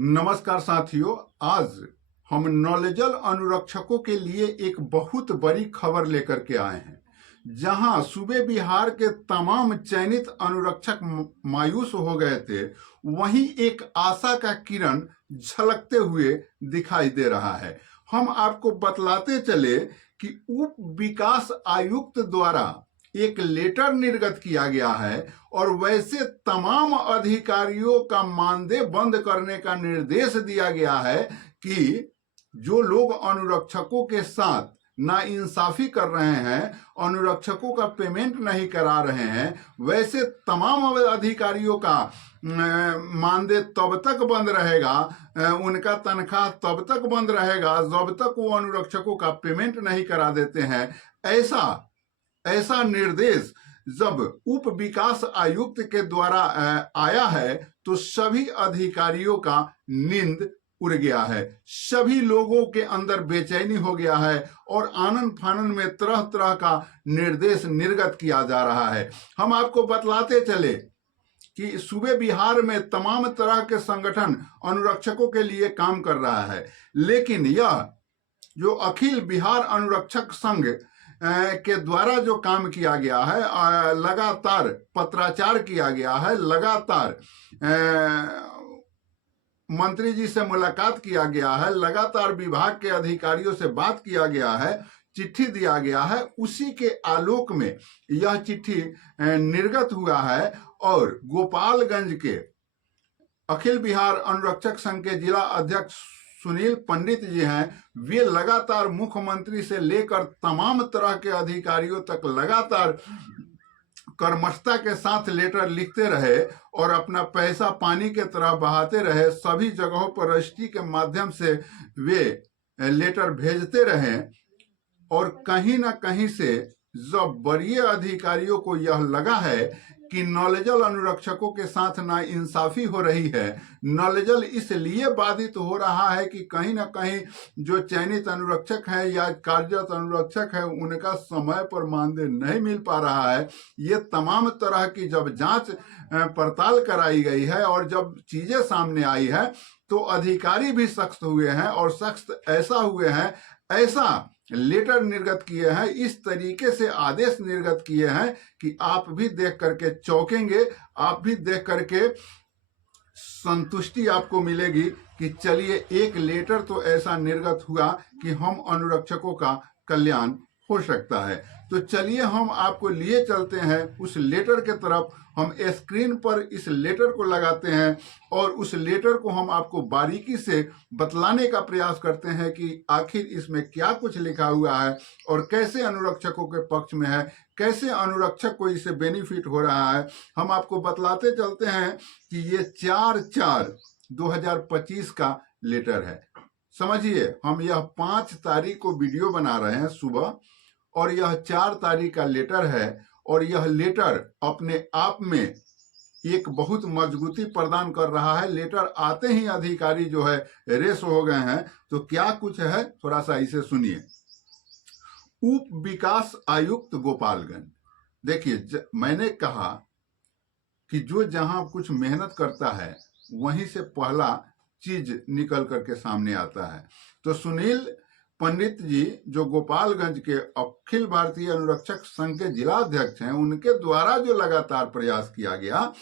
नमस्कार साथियों, आज हम नॉलेजल अनुरक्षकों के लिए एक बहुत बड़ी खबर लेकर के आए हैं। जहां सूबे बिहार के तमाम चयनित अनुरक्षक मायूस हो गए थे, वहीं एक आशा का किरण झलकते हुए दिखाई दे रहा है। हम आपको बतलाते चले कि उप विकास आयुक्त द्वारा एक लेटर निर्गत किया गया है और वैसे तमाम अधिकारियों का मानदेय बंद करने का निर्देश दिया गया है कि जो लोग अनुरक्षकों के साथ नाइंसाफी कर रहे हैं, अनुरक्षकों का पेमेंट नहीं करा रहे हैं, वैसे तमाम अधिकारियों का मानदेय तब तक बंद रहेगा, उनका तनख्वाह तब तक बंद रहेगा जब तक वो अनुरक्षकों का पेमेंट नहीं करा देते हैं। ऐसा निर्देश जब उप विकास आयुक्त के द्वारा आया है तो सभी अधिकारियों का नींद उड़ गया है। सभी लोगों के अंदर बेचैनी हो गया है और आनन फानन में तरह तरह का निर्देश निर्गत किया जा रहा है। हम आपको बतलाते चले कि सूबे बिहार में तमाम तरह के संगठन अनुरक्षकों के लिए काम कर रहा है, लेकिन यह जो अखिल बिहार अनुरक्षक संघ के द्वारा जो काम किया गया है, लगातार पत्राचार किया गया है, लगातार मंत्री जी से मुलाकात किया गया है, लगातार विभाग के अधिकारियों से बात किया गया है, चिट्ठी दिया गया है। उसी के आलोक में यह चिट्ठी निर्गत हुआ है और गोपालगंज के अखिल बिहार अनुरक्षक संघ के जिला अध्यक्ष सुनील पंडित जी हैं। वे लगातार मुख्यमंत्री से लेकर तमाम तरह के अधिकारियों तक लगातार कर्मठता के साथ लेटर लिखते रहे और अपना पैसा पानी के तरह बहाते रहे। सभी जगहों पर रजिस्ट्री के माध्यम से वे लेटर भेजते रहे और कहीं ना कहीं से जब वरीय अधिकारियों को यह लगा है कि नॉलेजल अनुरक्षकों के साथ नाइंसाफी हो रही है, नॉलेजल इसलिए बाधित हो रहा है कि कहीं ना कहीं जो चयनित अनुरक्षक है या कार्यरत अनुरक्षक है उनका समय पर मानदेय नहीं मिल पा रहा है। ये तमाम तरह की जब जांच पड़ताल कराई गई है और जब चीजें सामने आई है तो अधिकारी भी सख्त हुए हैं और सख्त ऐसा हुए हैं, ऐसा लेटर निर्गत किए हैं, इस तरीके से आदेश निर्गत किए हैं कि आप भी देख करके चौंकेंगे, आप भी देख करके संतुष्टि आपको मिलेगी कि चलिए एक लेटर तो ऐसा निर्गत हुआ कि हम अनुरक्षकों का कल्याण हो सकता है। तो चलिए हम आपको लिए चलते हैं उस लेटर के तरफ। हम स्क्रीन पर इस लेटर को लगाते हैं और उस लेटर को हम आपको बारीकी से बतलाने का प्रयास करते हैं कि आखिर इसमें क्या कुछ लिखा हुआ है और कैसे अनुरक्षकों के पक्ष में है, कैसे अनुरक्षक को इससे बेनिफिट हो रहा है। हम आपको बतलाते चलते हैं कि ये 4/4/2025 का लेटर है। समझिए, हम यह 5 तारीख को वीडियो बना रहे हैं सुबह और यह 4 तारीख का लेटर है और यह लेटर अपने आप में एक बहुत मजबूती प्रदान कर रहा है। लेटर आते ही अधिकारी जो है रेस हो गए हैं। तो क्या कुछ है थोड़ा सा इसे सुनिए। उप विकास आयुक्त गोपालगंज। देखिए, मैंने कहा कि जो जहां कुछ मेहनत करता है वहीं से पहला चीज निकल करके सामने आता है। तो सुनील पंडित जी जो गोपालगंज के अखिल भारतीय अनुरक्षक संघ के जिला अध्यक्ष हैं, उनके द्वारा जो लगातार प्रयास किया गया,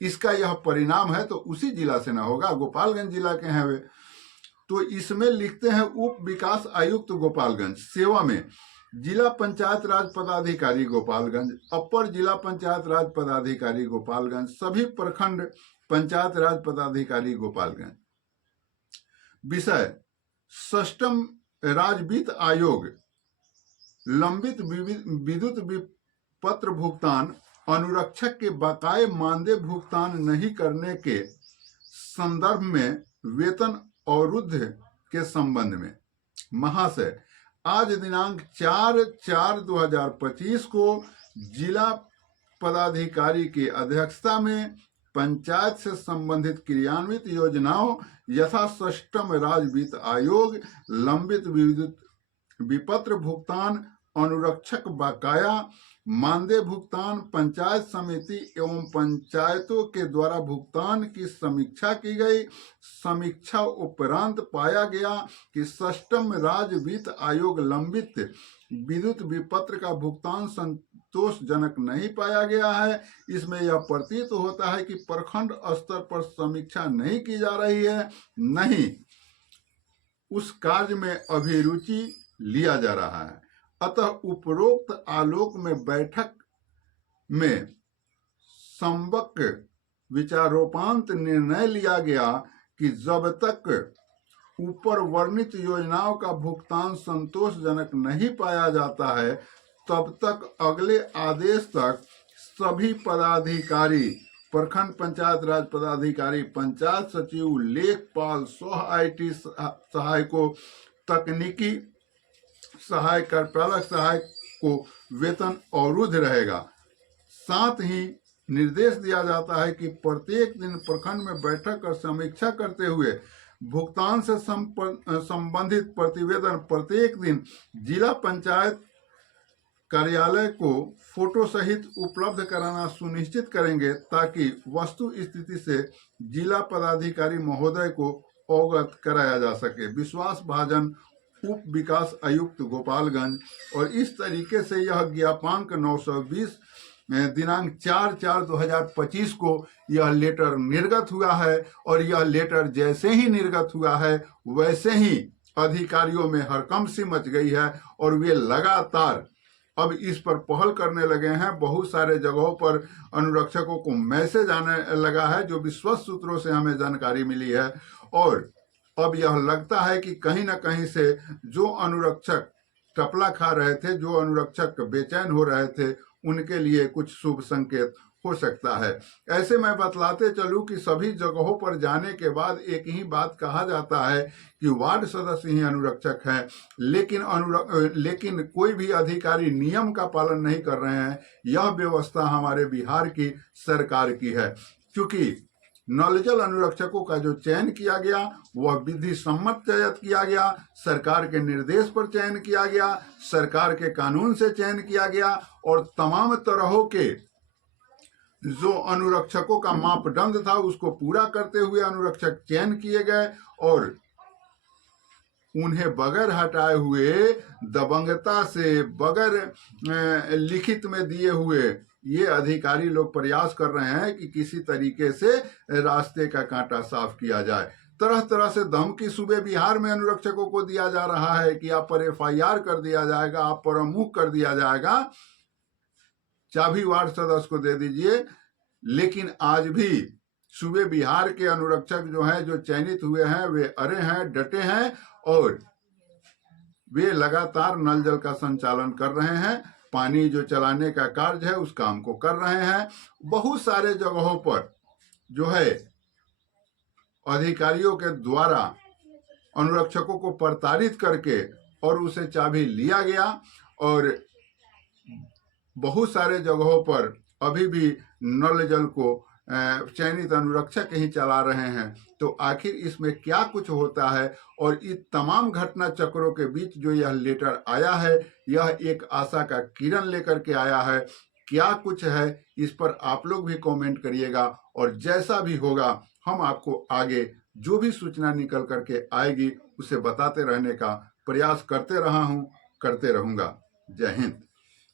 इसका यह परिणाम है। तो उसी जिला से ना होगा, गोपालगंज जिला के हैं वे। तो इसमें लिखते हैं उप विकास आयुक्त गोपालगंज सेवा में जिला पंचायत राज पदाधिकारी गोपालगंज, अपर जिला पंचायत राज पदाधिकारी गोपालगंज, सभी प्रखंड पंचायत राज पदाधिकारी गोपालगंज। विषय: सष्टम राज्य वित्त आयोग लंबित विद्युत विपत्र भुगतान, अनुरक्षक के बकाये मानदेय भुगतान नहीं करने के संदर्भ में वेतन अवरुद्ध के संबंध में। महाशय, आज दिनांक 4/4/2025 को जिला पदाधिकारी की अध्यक्षता में पंचायत से संबंधित क्रियान्वित योजनाओं यथा सष्टम राज्य वित्त आयोग लंबित विद्युत विपत्र भुगतान, अनुरक्षक बकाया मानदेय भुगतान पंचायत समिति एवं पंचायतों के द्वारा भुगतान की समीक्षा की गई। समीक्षा उपरांत पाया गया कि षष्ठम राज्य वित्त आयोग लंबित विद्युत विपत्र का भुगतान संतोषजनक नहीं पाया गया है। इसमें यह प्रतीत होता है कि प्रखंड स्तर पर समीक्षा नहीं की जा रही है, नहीं उस कार्य में अभिरुचि लिया जा रहा है। अतः उपरोक्त आलोक में बैठक में संबक विचारोपांत निर्णय लिया गया कि जब तक ऊपर वर्णित योजनाओं का भुगतान संतोषजनक नहीं पाया जाता है तब तक अगले आदेश तक सभी पदाधिकारी, प्रखंड पंचायत राज पदाधिकारी, पंचायत सचिव, लेखपाल, सह IT सहायकों, तकनीकी सहायक, कार्यपालक सहायक को वेतन अवरुद्ध रहेगा। साथ ही निर्देश दिया जाता है कि प्रत्येक दिन प्रखंड में बैठक और समीक्षा करते हुए भुगतान से संबंधित प्रतिवेदन प्रत्येक दिन जिला पंचायत कार्यालय को फोटो सहित उपलब्ध कराना सुनिश्चित करेंगे ताकि वस्तु स्थिति से जिला पदाधिकारी महोदय को अवगत कराया जा सके। विश्वास भाजन, उप विकास आयुक्त गोपालगंज। और इस तरीके से यह ज्ञापांक 920 दिनांक 4/4/2025 को यह लेटर निर्गत हुआ है। और यह लेटर जैसे ही निर्गत हुआ है वैसे ही अधिकारियों में हड़कंप मच गई है और वे लगातार अब इस पर पहल करने लगे हैं। बहुत सारे जगहों पर अनुरक्षकों को मैसेज आने लगा है, जो विश्वस्त सूत्रों से हमें जानकारी मिली है। और अब यह लगता है कि कहीं ना कहीं से जो अनुरक्षक टपला खा रहे थे, जो अनुरक्षक बेचैन हो रहे थे, उनके लिए कुछ शुभ संकेत हो सकता है। ऐसे मैं बतलाते चलूं कि सभी जगहों पर जाने के बाद एक ही बात कहा जाता है कि वार्ड सदस्य ही अनुरक्षक हैं, लेकिन कोई भी अधिकारी नियम का पालन नहीं कर रहे हैं। यह व्यवस्था हमारे बिहार की सरकार की है, क्योंकि नल जल अनुरक्षकों का जो चयन किया गया वह विधि सम्मत चयन किया गया, सरकार के निर्देश पर चयन किया गया, सरकार के कानून से चयन किया गया। और तमाम तरहों के जो अनुरक्षकों का मापदंड था उसको पूरा करते हुए अनुरक्षक चयन किए गए और उन्हें बगैर हटाए हुए, दबंगता से, बगैर लिखित में दिए हुए ये अधिकारी लोग प्रयास कर रहे हैं कि किसी तरीके से रास्ते का कांटा साफ किया जाए। तरह तरह से धमकी सूबे बिहार में अनुरक्षकों को दिया जा रहा है कि आप पर FIR कर दिया जाएगा, आप पर अमुक कर दिया जाएगा, चाबी वार्ड सदस्य को दे दीजिए। लेकिन आज भी सूबे बिहार के अनुरक्षक जो हैं, जो चयनित हुए हैं, वे अरे हैं, डटे हैं और वे लगातार नल जल का संचालन कर रहे हैं। पानी जो चलाने का कार्य है उस काम को कर रहे हैं। बहुत सारे जगहों पर जो है अधिकारियों के द्वारा अनुरक्षकों को प्रताड़ित करके और उसे चाबी लिया गया और बहुत सारे जगहों पर अभी भी नल जल को चयनित अनुरक्षक ही चला रहे हैं। तो आखिर इसमें क्या कुछ होता है? और इस तमाम घटना चक्रों के बीच जो यह लेटर आया है, यह एक आशा का किरण लेकर के आया है। क्या कुछ है इस पर आप लोग भी कमेंट करिएगा और जैसा भी होगा हम आपको आगे जो भी सूचना निकल करके आएगी उसे बताते रहने का प्रयास करते रहा हूं, करते रहूंगा। जय हिंद।